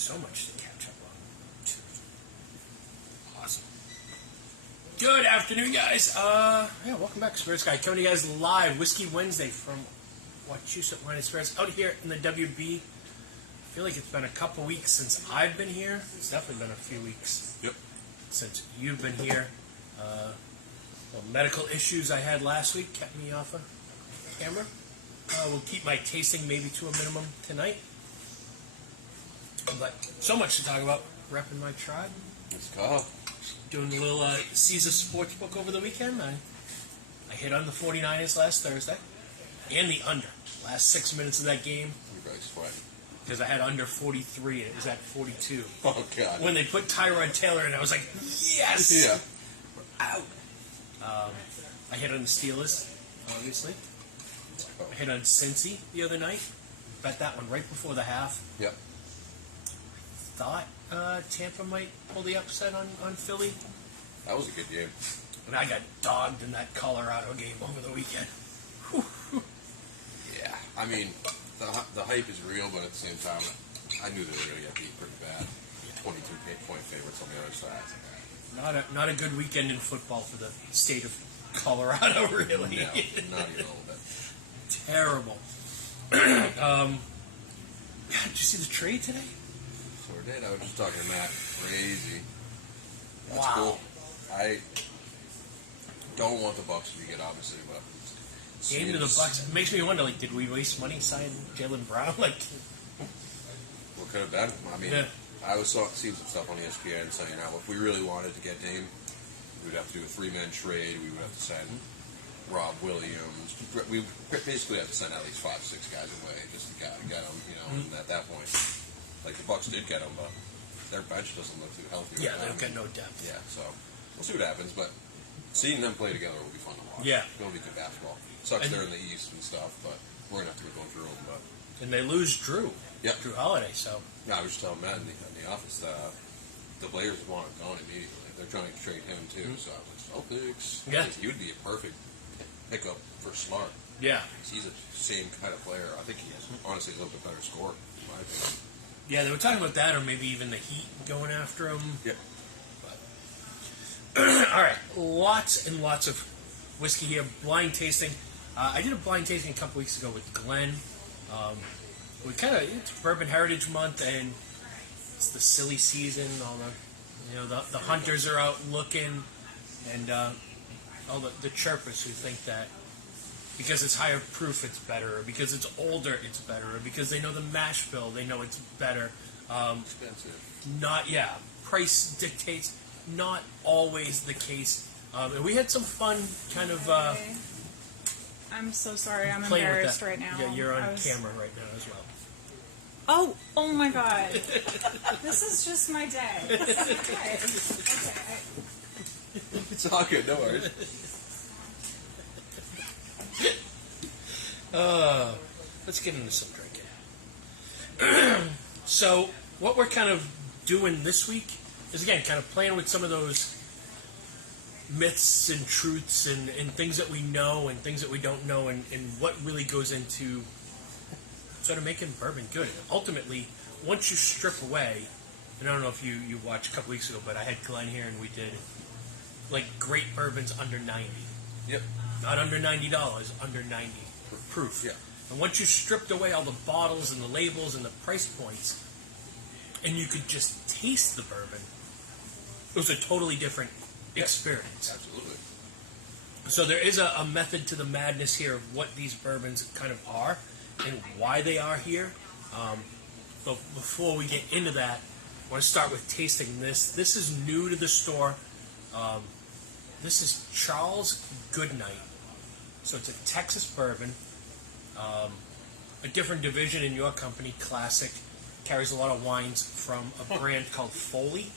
So much to catch up on. Awesome. Good afternoon, guys. Welcome back, Spirits Guy. Coming to you guys live, Whiskey Wednesday from Wachusett Wine and Spirits out here in the WB. I feel like it's been a couple weeks since I've been here. It's definitely been a few weeks. Yep. Since you've been here. Medical issues I had last week kept me off of camera. We'll keep my tasting maybe to a minimum tonight. But so much to talk about. Repping my tribe. Let's go. Doing a little Caesar Sportsbook over the weekend. I hit on the 49ers last Thursday. And the under. Last 6 minutes of that game. You're very sweaty. Because I had under 43 and it was at 42. Oh, God. When they put Tyrod Taylor in, I was like, yes! Yeah. Out. I hit on the Steelers, obviously. I hit on Cincy the other night. Bet that one right before the half. Yep. Thought Tampa might pull the upset on Philly. That was a good game. And I got dogged in that Colorado game over the weekend. Yeah. I mean, the hype is real, but at the same time, I knew they were going to get beat pretty bad. 22-point favorites on the other side. Not a good weekend in football for the state of Colorado, really. No, not even a little bit. Terrible. Did you see the trade today? Sure did. I was just talking to Matt. Crazy. That's Wow. cool. I don't want the Bucs to be good, obviously, but Game to the Bucs. It makes me wonder, like, did we waste money signing Jaylen Brown? Like, what could have been? I mean, yeah. I was seeing some stuff on ESPN saying how if we really wanted to get Dame, we would have to do a 3-man trade. We would have to send Rob Williams. We basically have to send at least 5-6 guys away just to get them. You know, and at that point, like the Bucs did get them, but their bench doesn't look too healthy. Yeah, right now. they've got no depth. Yeah, so we'll see what happens. But seeing them play together will be fun to watch. Yeah, it'll be good basketball. Sucks they're in the East and stuff, but we're gonna have to go through them. But and they lose Drew. Yeah, Drew Holiday. So yeah, I was just telling Matt in the office the Blazers want him gone immediately. They're trying to trade him too. So I was like, Celtics. Yeah, he would be a perfect pickup for Smart. Yeah, he's the same kind of player. I think he is honestly a little bit better scorer, in my opinion. Yeah, they were talking about that, or maybe even the Heat going after him. Yep. But all right, lots and lots of whiskey here. Blind tasting. I did a blind tasting a couple weeks ago with Glenn. It's Bourbon Heritage Month, and it's the silly season. All the hunters are out looking, and all the chirpers who think that because it's higher proof it's better, or because it's older it's better, or because they know the mash bill they know it's better. Expensive. Price dictates. Not always the case. And we had some fun kind of. I'm so sorry. I'm playing embarrassed with that. right now. Yeah, you're on camera right now as well. Oh my God. This is just my day. Okay. It's all good. No worries. Let's get into some drinking. So, what we're kind of doing this week is, again, kind of playing with some of those myths and truths and things that we know and things that we don't know and what really goes into sort of making bourbon good. Ultimately, once you strip away, and I don't know if you watched a couple weeks ago, but I had Glenn here and we did like great bourbons under 90. Yep. Not under $90, under 90 proof. Yeah. And once you stripped away all the bottles and the labels and the price points, and you could just taste the bourbon, it was a totally different experience. Absolutely. So there is a method to the madness here of what these bourbons kind of are and why they are here. But before we get into that, I want to start with tasting this. This is new to the store. This is Charles Goodnight. So it's a Texas bourbon. A different division in your company, Classic, carries a lot of wines from a brand called Foley.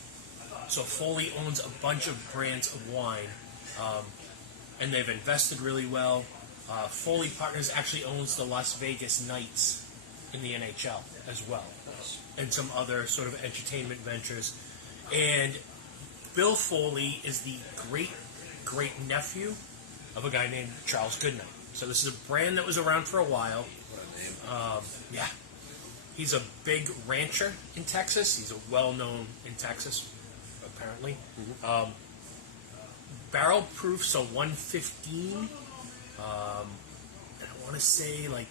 So Foley owns a bunch of brands of wine, and they've invested really well. Foley Partners actually owns the Las Vegas Knights in the NHL as well, and some other sort of entertainment ventures. And Bill Foley is the great-nephew of a guy named Charles Goodnight. So this is a brand that was around for a while. What a name. Yeah. He's a big rancher in Texas. He's a well-known in Texas, apparently. Barrel proof, so 115. And I want to say like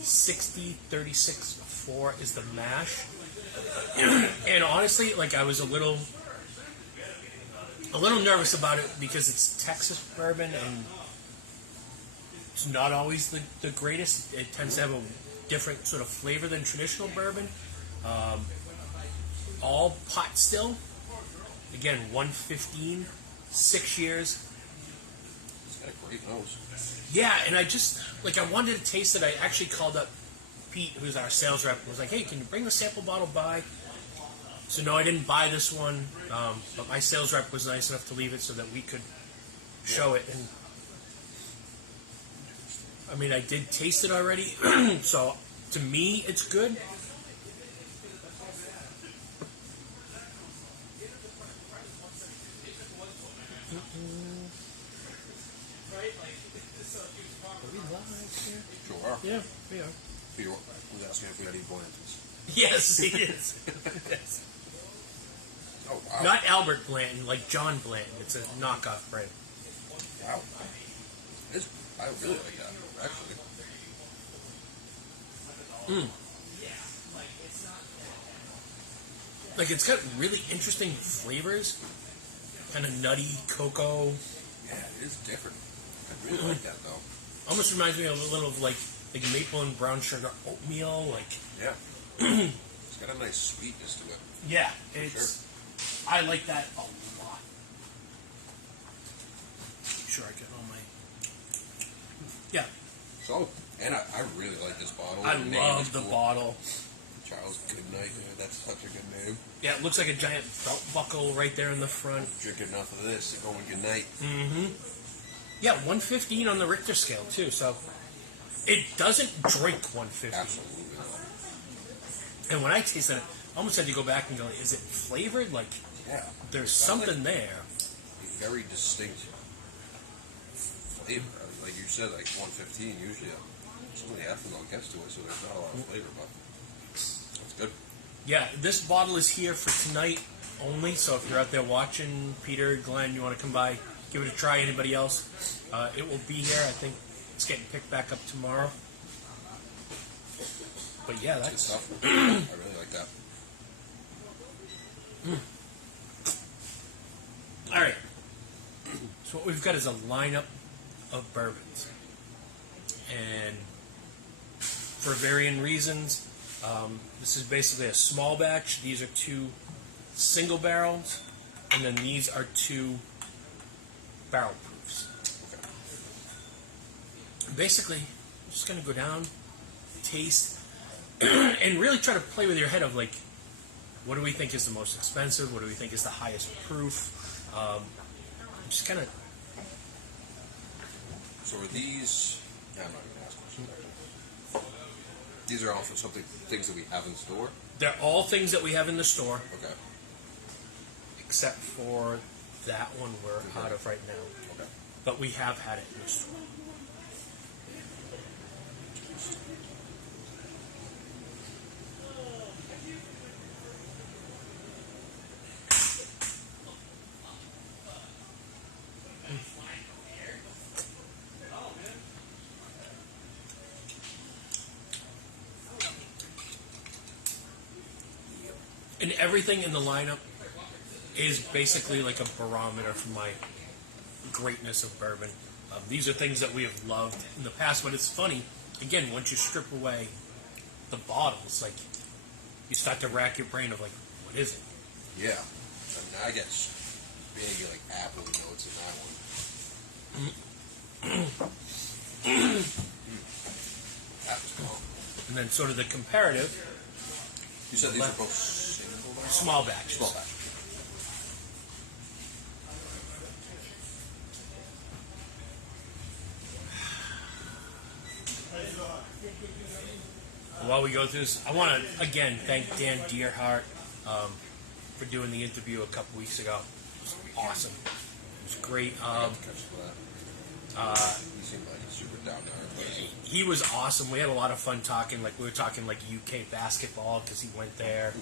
60, 36, 4 is the mash. And honestly, like I was a little nervous about it because it's Texas bourbon and it's not always the greatest. It tends to have a different sort of flavor than traditional bourbon. All pot still. Again, 115, 6 years. It's got a great nose. Yeah, and I wanted to taste it. I actually called up Pete, who's our sales rep, and was like, hey, can you bring the sample bottle by? So no, I didn't buy this one, but my sales rep was nice enough to leave it so that we could show it. And I mean, I did taste it already, so to me, it's good. Are we live here? Sure. Yeah, we are. Peter was asking if we had any Blanton's. Yes, he is. Yes. Oh, wow. Not Albert Blanton, like John Blanton. It's a knockoff brand. Wow. I really like that, actually. Like, it's got really interesting flavors. Kind of nutty, cocoa. Yeah, it is different. I really like that, though. Almost reminds me of a little of like maple and brown sugar oatmeal. Like, Yeah. It's got a nice sweetness to it. yeah, it's. I like that a lot. Make sure I get all my. Yeah, So, and I really like this bottle. I The name love is the cool. bottle. Charles Goodnight. That's such a good name. Yeah, it looks like a giant belt buckle right there in the front. Drinking enough of this, going good night. Yeah, 115 on the Richter scale too. So it doesn't drink 150. Absolutely not. And when I tasted it, I almost had to go back and go, is it flavored? Like, Yeah. there's It's got, something like, there. a very distinct flavor. Like you said, like 115 usually. Some of the ethanol gets to it, so there's not a lot of flavor, but it's good. Yeah, this bottle is here for tonight only. So if you're out there watching, Peter, Glenn, you want to come by, give it a try. Anybody else? It will be here. I think it's getting picked back up tomorrow. But yeah, Good that's stuff. I really like that. all right. So what we've got is a lineup of bourbons, and for varying reasons, this is basically a small batch. These are 2 single barrels, and then these are 2 barrel proofs. Okay. Basically, I'm just gonna go down, taste, and really try to play with your head of like, what do we think is the most expensive? What do we think is the highest proof? Just kind of. So are these? Yeah, I'm not going to ask questions. These are also things that we have in store. They're all things that we have in the store, Okay. except for that one we're out of right now. Okay. But we have had it in the store. And everything in the lineup is basically like a barometer for my greatness of bourbon. These are things that we have loved in the past, but it's funny. Again, once you strip away the bottles, like you start to rack your brain of like, what is it? Yeah. I mean, I get big like apple notes in that one. That was bomb. And then sort of the comparative, You said these are both single barrel? small batches. Small batch. While we go through this, I want to again thank Dan Deerhart for doing the interview a couple weeks ago. It was awesome. It was great. Catch that. He seemed like a super down to earth person. He was awesome. We had a lot of fun talking. Like we were talking like UK basketball because he went there.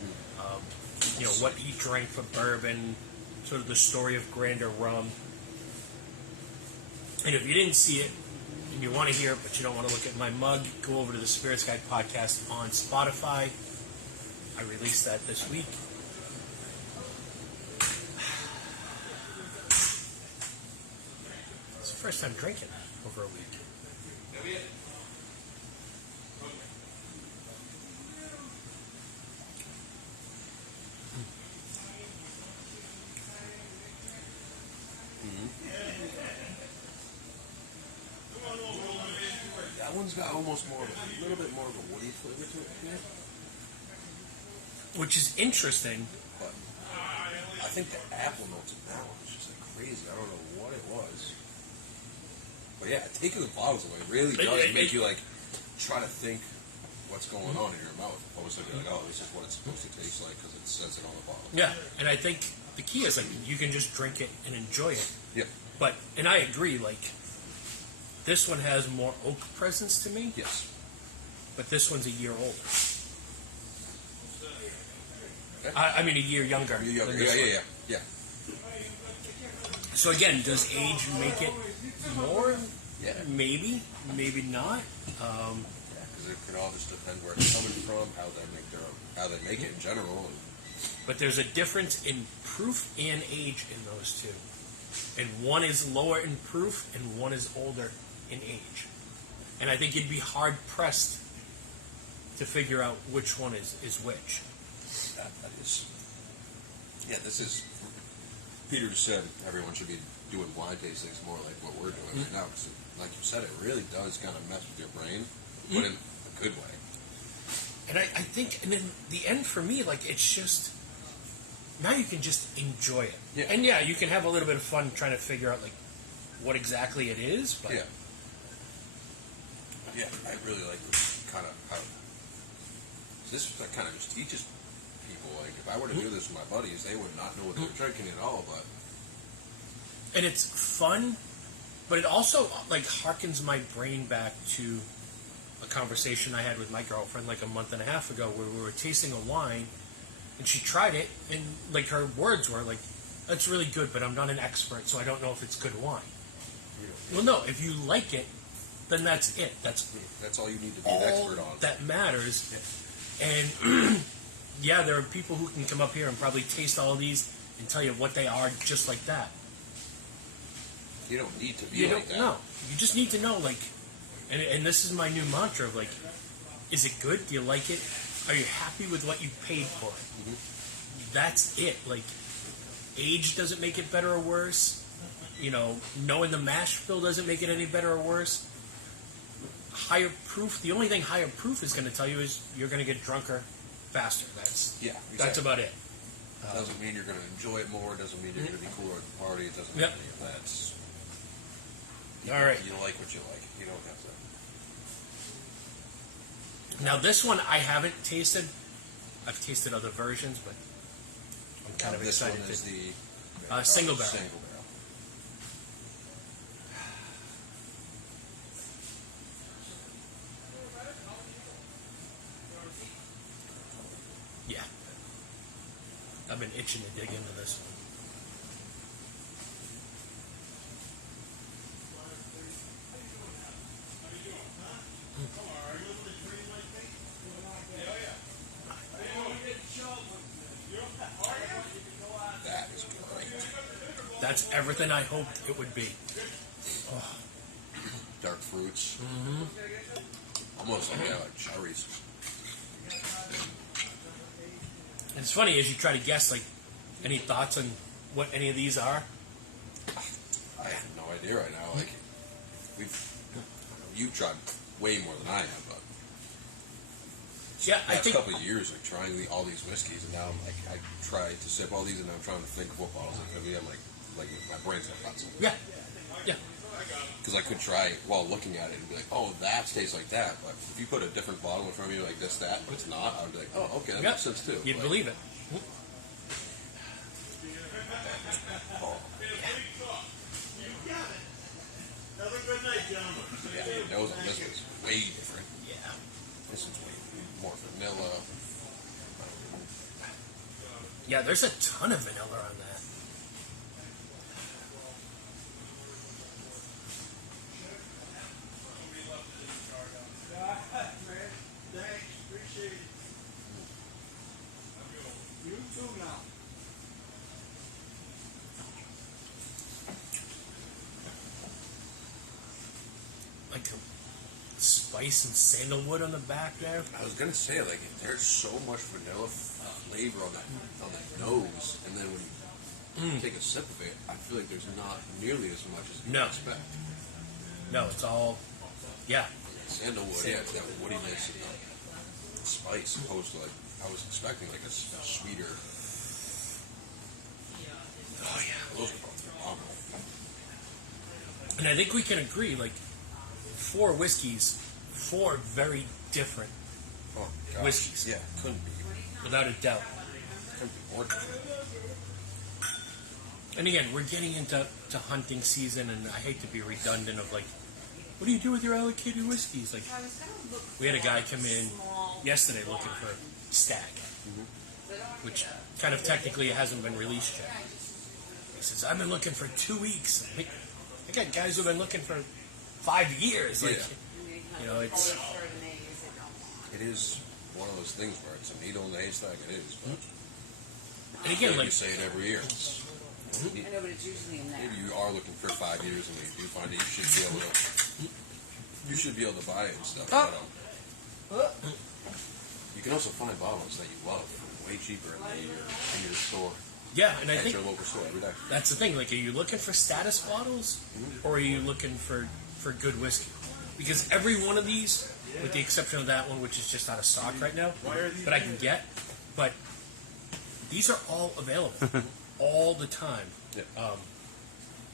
What he drank for bourbon, sort of the story of Grander rum. And if you didn't see it and you want to hear it, but you don't want to look at my mug, go over to the Spirits Guide podcast on Spotify. I released that this week. It's the first time drinking over a week. That one's got almost more of a little bit more of a woody flavor to it, yeah. Which is interesting. But I think the apple notes in that one was just like crazy. I don't know what it was. But yeah, taking the bottles away really does make you like try to think what's going on in your mouth. Opposed to be like, oh, this is what it's supposed to taste like because it says it on the bottle. Yeah, and I think the key is like you can just drink it and enjoy it. Yeah. But and I agree, like this one has more oak presence to me. Yes. But this one's a year older. Okay. I mean, a year younger. Yeah. So again, does age make it more? Yeah. Maybe, maybe not. Because it can all just depend where it's coming from, how they make it in general. But there's a difference in proof and age in those two. And one is lower in proof and one is older in age. And I think you'd be hard pressed to figure out which one is which. That is. Yeah, this is. Peter just said everyone should be doing wine tastings more like what we're doing right now. Because, like you said, it really does kind of mess with your brain, but in a good way. And I think, and then the end for me, like, it's just, now you can just enjoy it. Yeah. And yeah, you can have a little bit of fun trying to figure out, like, what exactly it is, but... Yeah. Yeah, I really like kind of how... This kind of just teaches people, like, if I were to do this with my buddies, they would not know what they were drinking at all, but... And it's fun, but it also, like, harkens my brain back to a conversation I had with my girlfriend, like, a month and a half ago, where we were tasting a wine, and she tried it, and, like, her words were, like, that's really good, but I'm not an expert, so I don't know if it's good wine. Well, no, if you like it, then that's it. That's all you need to be an expert on. That matters. And yeah, there are people who can come up here and probably taste all of these and tell you what they are just like that. You don't need to be like that. No, you just need to know, like, and this is my new mantra of, like, is it good? Do you like it? Are you happy with what you paid for it? Mm-hmm. That's it. Like, age doesn't make it better or worse. You know, knowing the mash bill doesn't make it any better or worse. Higher proof, the only thing higher proof is going to tell you is you're going to get drunker faster. That's about it. Doesn't mean you're going to enjoy it more. Doesn't mean you're going to be cooler at the party. It doesn't mean any of that. All right. You like what you like. You don't have to. Now this one I haven't tasted. I've tasted other versions, but I'm kind of this excited. This one is the single barrel. Single barrel. Yeah. I've been itching to dig into this one. That is great. That's everything I hoped it would be. Oh. Dark fruits. Mm-hmm. Almost like cherries. And it's funny as you try to guess, like, any thoughts on what any of these are? I have no idea right now. Like, you've tried way more than I have, but yeah, I think a couple of years like trying all these whiskeys, and now I'm like, I tried to sip all these, and I'm trying to think of what bottles it's gonna be. I'm like my brain's gonna pretzel. yeah. Because I could try while looking at it and be like, oh, that tastes like that. But if you put a different bottle in front of you like this, that, but it's not, I would be like, oh, okay, that makes sense too. You'd like, believe it. Oh. Have a good night, gentlemen. Yeah, the nose on this one's way different. Yeah. This one's way more vanilla. Yeah, there's a ton of vanilla on that. Thanks, appreciate it. You too now. Like the spice and sandalwood on the back there. I was gonna say, like, there's so much vanilla flavor on that nose, and then when you take a sip of it, I feel like there's not nearly as much as you No. expect. No, it's all, yeah. Sandalwood, yeah, it's that woodiness and the spice, opposed to like I was expecting like a sweeter. Oh yeah. Those are both phenomenal. And I think we can agree, like, 4 whiskeys, 4 very different, Oh gosh. Whiskeys. Yeah, couldn't be without a doubt. more different. And again, we're getting into hunting season, and I hate to be redundant of like, what do you do with your allocated whiskeys? Like, we had a guy come in yesterday looking for stag, which kind of technically hasn't been released yet. He says, I've been looking for 2 weeks. I got guys who've been looking for 5 years. Like, you know, It is one of those things where it's a needle in the haystack. It is, but and I again, feel like, you say it every year. I know, but it's usually in there. Maybe you are looking for 5 years, and when you do find it, you should be able to. You should be able to buy it and stuff. But, you can also find bottles that you love for way cheaper in your store. yeah, and I At think your local store every day. that's the thing. Like, are you looking for status bottles, or are you looking for good whiskey? Because every one of these, with the exception of that one, which is just out of stock right now, but I can get, but these are all available all the time, Yeah.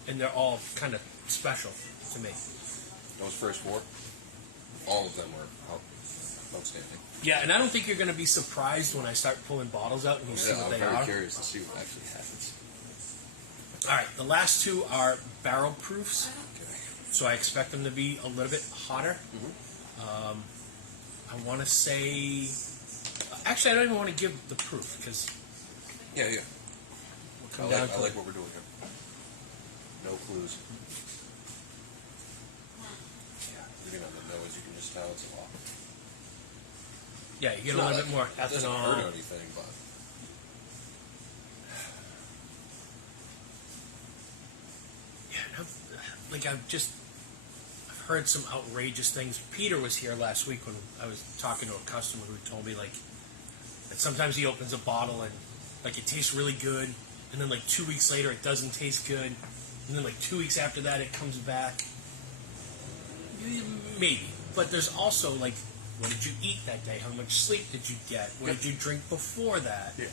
and they're all kind of special to me. Those first 4, all of them were outstanding. Yeah, and I don't think you're going to be surprised when I start pulling bottles out and you see Yeah, what I'm they very are. curious to see what actually happens. All right, the last 2 are barrel proofs, so I expect them to be a little bit hotter. I want to say, actually, I don't even want to give the proof because Yeah, yeah. we'll I come down like, to I like what we're doing here. No clues. Even on the nose, you can just tell it's a lot. yeah, you get It's a not little bit more It doesn't hurt or ethanol. anything, but Yeah, and I've heard some outrageous things. Peter was here last week when I was talking to a customer who told me like that sometimes he opens a bottle and like it tastes really good, and then like 2 weeks later it doesn't taste good, and then like 2 weeks after that it comes back. Maybe, but there's also like, what did you eat that day? How much sleep did you get? What did you drink before that? yeah.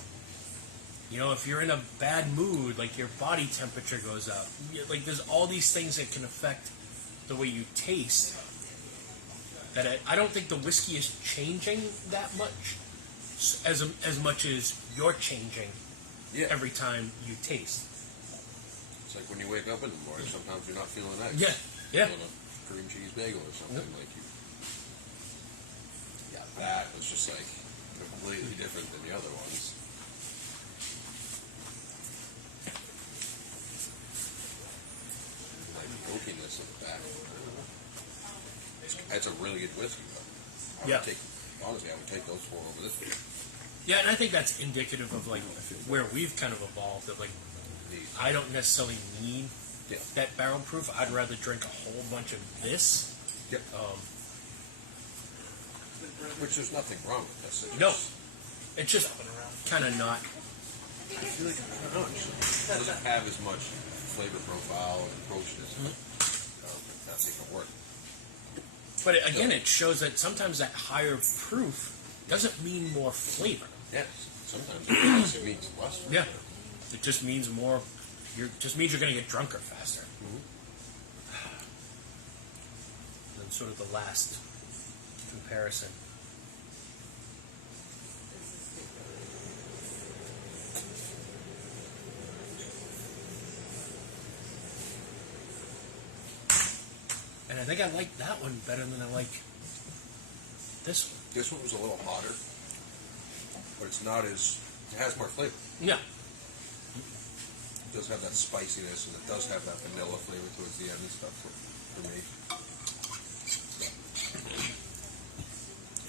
You know, if you're in a bad mood, like your body temperature goes up. Like there's all these things that can affect the way you taste. That I don't think the whiskey is changing that much, as much as you're changing Yeah. every time you taste. It's like when you wake up in the morning, sometimes you're not feeling eggs. Yeah, yeah. Feeling a cream cheese bagel or something like you. Yeah, that was just like completely different than the other ones. Like the oakiness of the back. It's a really good whiskey, though. Honestly, I would take those 4 over this one. Yeah, and I think that's indicative of like where we've kind of evolved. That like I don't necessarily need Yeah. that barrel proof. I'd rather drink a whole bunch of this. Yep. Which there's nothing wrong with this. No, it's just kind of not. I feel like it doesn't have as much flavor profile and approachness. That's even work. But again, it shows that sometimes that higher proof doesn't mean more flavor. Yes. Sometimes it means less. Flavor. Yeah, it just means more. Just means you're going to get drunker faster. Then sort of the last comparison. I think I like that one better than I like this one. This one was a little hotter, but it's not as. It has more flavor. Yeah. It does have that spiciness, and it does have that vanilla flavor towards the end and stuff for me.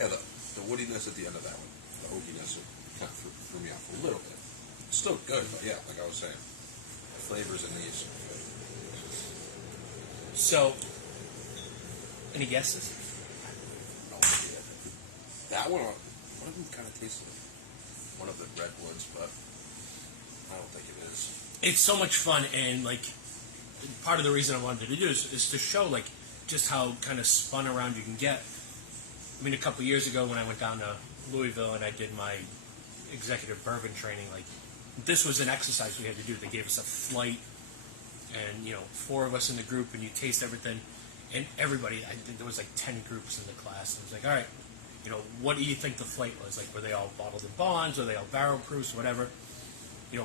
Yeah, the woodiness at the end of that one, the oakiness, kind of threw me off a little bit. It's still good, but yeah, like I was saying, the flavors in these. So, any guesses? No idea. That one of them kind of tastes like one of the redwoods, but I don't think it is. It's so much fun, and like part of the reason I wanted to do this is to show like just how kind of spun around you can get. I mean, a couple years ago when I went down to Louisville and I did my executive bourbon training, like this was an exercise we had to do. They gave us a flight, and 4 of us in the group, and you taste everything, and everybody. I think there was like 10 groups in the class. And it was like, all right, what do you think the flight was? Like, were they all bottled in bonds? Were they all barrel proofs? Whatever.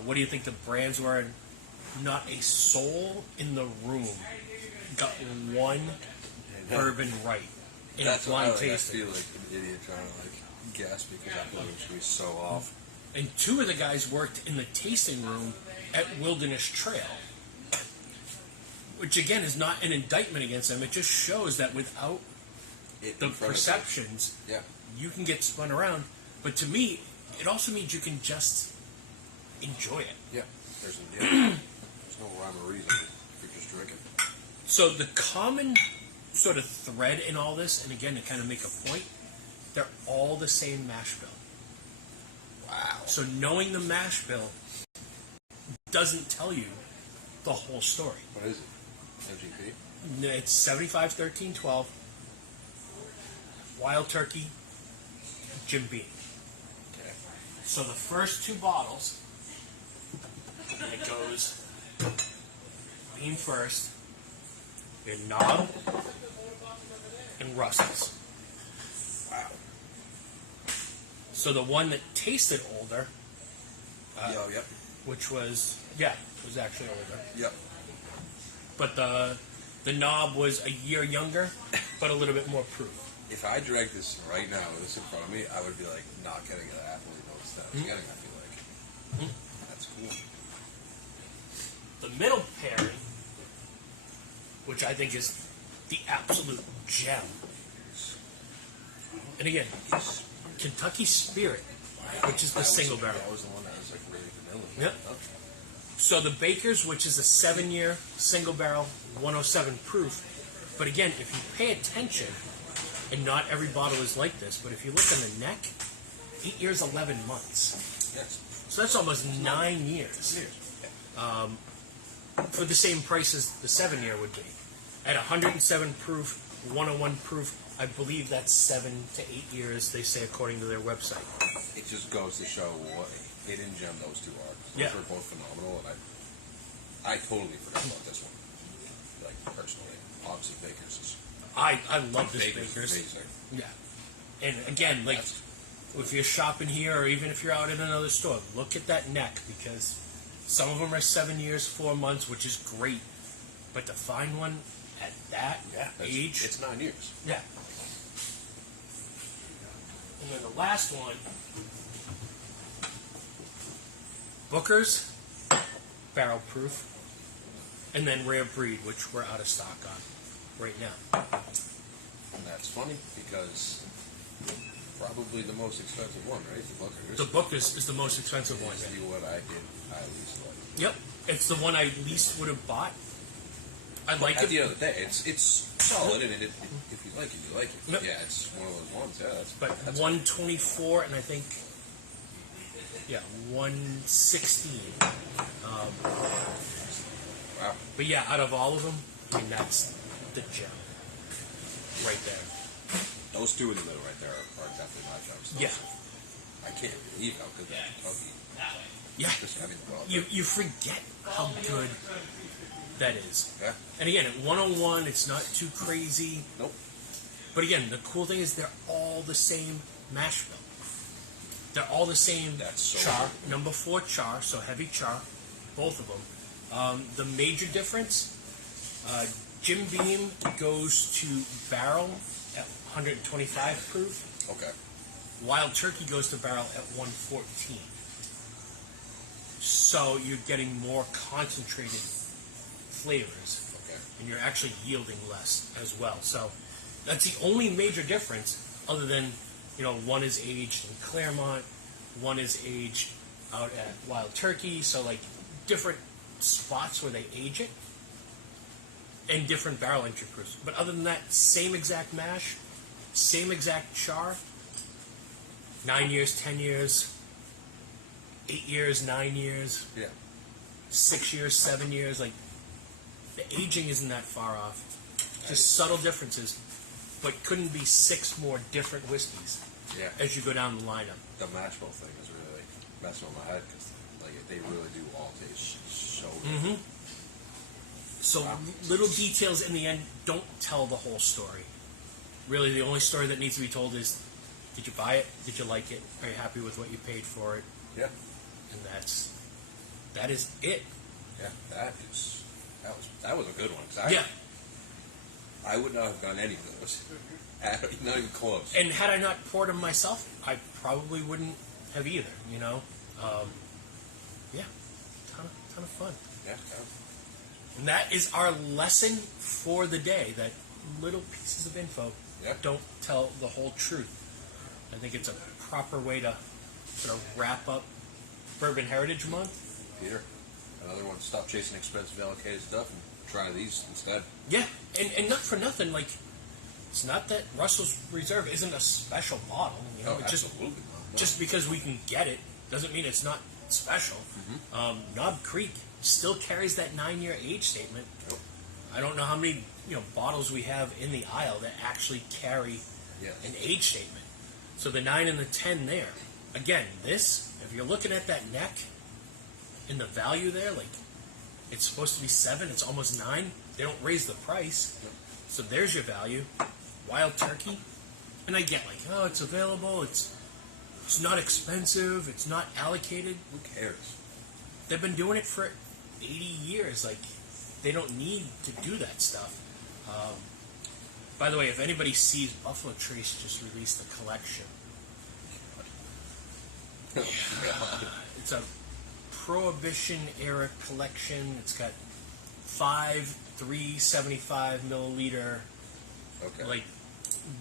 What do you think the brands were? And not a soul in the room got one bourbon right in a That's blind I tasting. feel like an idiot trying to guess because I thought it was going to be so off. And 2 of the guys worked in the tasting room at Wilderness Trail, which again is not an indictment against them. It just shows that without It the in front of perceptions, us. Yeah. you can get spun around. But to me, it also means you can just enjoy it. Yeah. There's no rhyme or reason if you're just drinking. So the common sort of thread in all this, and again to kind of make a point, they're all the same mash bill. Wow. So knowing the mash bill doesn't tell you the whole story. What is it? MGP? It's 75, 13, 12, Wild Turkey, Jim Beam. Okay. So the first 2 bottles, it goes Beam first, then Knob, and Russell's. Wow. So the one that tasted older, Yep. which was actually older, Yep. but the Knob was a year younger, but a little bit more proof. If I drank this right now with this in front of me, I would be like not getting the athlete notes that I was getting, I feel like. That's cool. The middle pairing, which I think is the absolute gem, and again, Kentucky Spirit, which is the single barrel. That was the one that was like really vanilla. Yep. So the Baker's, which is a 7-year single barrel, 107 proof. But again, if you pay attention, and not every bottle is like this, but if you look on the neck, 8 years, 11 months. Yes. So that's almost 9 years. For the same price as the 7-year would be. At 107 proof, 101 proof, I believe that's 7 to 8 years, they say, according to their website. It just goes to show what a hidden gem those 2 are. Those Yeah. are both phenomenal, and I totally forgot about this one. Like, personally. Obviously, Baker's is... I love this Baker's Baker's. amazing. Yeah. And again, like, if you're shopping here or even if you're out in another store, look at that neck because some of them are 7 years, 4 months, which is great. But to find one at that age... It's 9 years. Yeah. And then the last one, Booker's, barrel proof, and then Rare Breed, which we're out of stock on right now. And that's funny because probably the most expensive one, right? The Booker's. The Booker's is the most expensive one. Is the one I least like. Yep, it's the one I least would have bought. I like At it. the end of the day, it's solid, and if you like it, you like it. Yep. Yeah, it's one of those ones. Yeah, But 124 and I think 116. Wow. But yeah, out of all of them, I mean that's the gem right there. Those 2 in the middle right there are definitely my gems. Yeah. I can't believe how good that Kentucky. Yeah, Just having the bottle. you forget how good that is. Yeah. And again, at 101, it's not too crazy. Nope. But again, the cool thing is they're all the same mash bill. They're all the same That's so char, cool. number 4 char, so heavy char, both of them. The major difference, Jim Beam goes to barrel at 125 proof. Okay. Wild Turkey goes to barrel at 114. So you're getting more concentrated flavors, Okay. and you're actually yielding less as well. So that's the only major difference, other than, one is aged in Claremont, one is aged out at Wild Turkey. So like different spots where they age it, and different barrel entry proofs. But other than that, same exact mash, same exact char. 9 years, 10 years, 8 years, 9 years, Yeah. 6 years, 7 years. Like, the aging isn't that far off. Just subtle differences, but couldn't be 6 more different whiskeys Yeah. as you go down the lineup. The mash bill thing is really messing with my head because they really do all taste so good. Mm-hmm. So Wow. little details in the end don't tell the whole story. Really, the only story that needs to be told is, did you buy it? Did you like it? Are you happy with what you paid for it? Yeah. And that is it. Yeah. That was a good one. 'Cause I would not have done any of those. Not even close. And had I not poured them myself, I probably wouldn't have either. Yeah, ton of fun. Yeah. And that is our lesson for the day. That little pieces of info Yeah. don't tell the whole truth. I think it's a proper way to sort of wrap up Bourbon Heritage Month. Peter, another one. Stop chasing expensive allocated stuff and try these instead. Yeah, and not for nothing. Like, it's not that Russell's Reserve isn't a special bottle. Oh, It's absolutely not. No. just because we can get it doesn't mean it's not special. Knob Creek still carries that 9-year age statement. Nope. I don't know how many bottles we have in the aisle that actually carry Yes. an age statement. So the 9 and the 10 there. Again, this, if you're looking at that neck and the value there, like, it's supposed to be 7, it's almost 9. They don't raise the price. So there's your value. Wild Turkey. And I get like, oh, it's available, it's not expensive, it's not allocated. Who cares? They've been doing it for 80 years. Like, they don't need to do that stuff. By the way, if anybody sees, Buffalo Trace just released a collection. It's a Prohibition era collection. It's got 5 375 milliliter Okay. like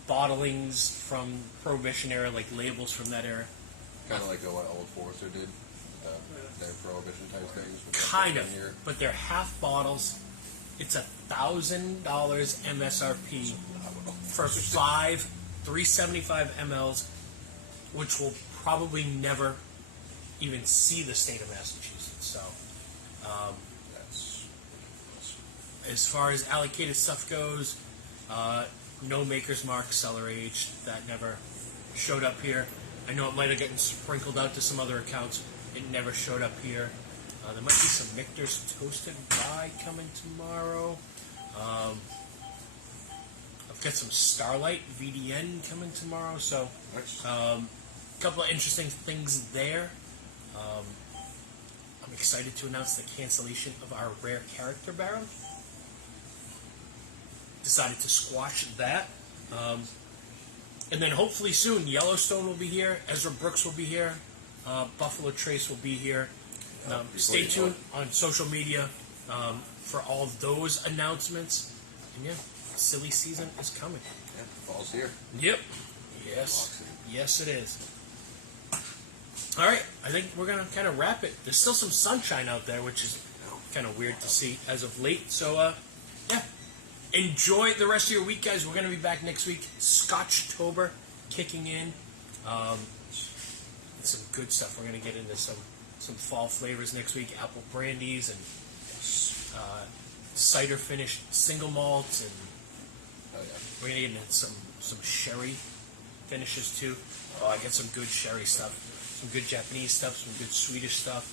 bottlings from Prohibition era, like labels from that era. Kind of like what Old Forester did. Their prohibition type things. with that Kind of, 10-year. but they're half bottles. It's $1,000 MSRP for 5 375 mLs, which will probably never even see the state of Massachusetts. So, That's as far as allocated stuff goes, no Maker's Mark cellar aged. That never showed up here. I know it might have gotten sprinkled out to some other accounts. It never showed up here. There might be some Michter's Toasted Rye coming tomorrow. I've got some Starlight VDN coming tomorrow. So, nice. a couple of interesting things there. I'm excited to announce the cancellation of our Rare Character Barrel. Decided to squash that. And then hopefully soon, Yellowstone will be here. Ezra Brooks will be here. Buffalo Trace will be here. Stay tuned on social media for all of those announcements. And yeah, silly season is coming. Yeah, fall's here. Yep. Yes. Yes, it is. All right. I think we're going to kind of wrap it. There's still some sunshine out there, which is kind of weird to see as of late. So, yeah. Enjoy the rest of your week, guys. We're going to be back next week. Scotchtober kicking in. Some good stuff. We're going to get into some fall flavors next week. Apple brandies and cider finished single malts, and Oh yeah. we're going to get into some sherry finishes too. Oh, I got some good sherry stuff, some good Japanese stuff, some good Swedish stuff.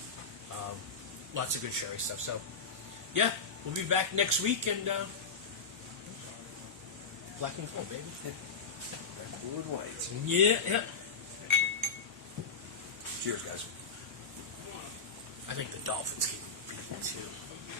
Lots of good sherry stuff. So, yeah, we'll be back next week, and black and gold, baby. Blue and white. Yeah. Cheers, guys. I think the Dolphins can beat too.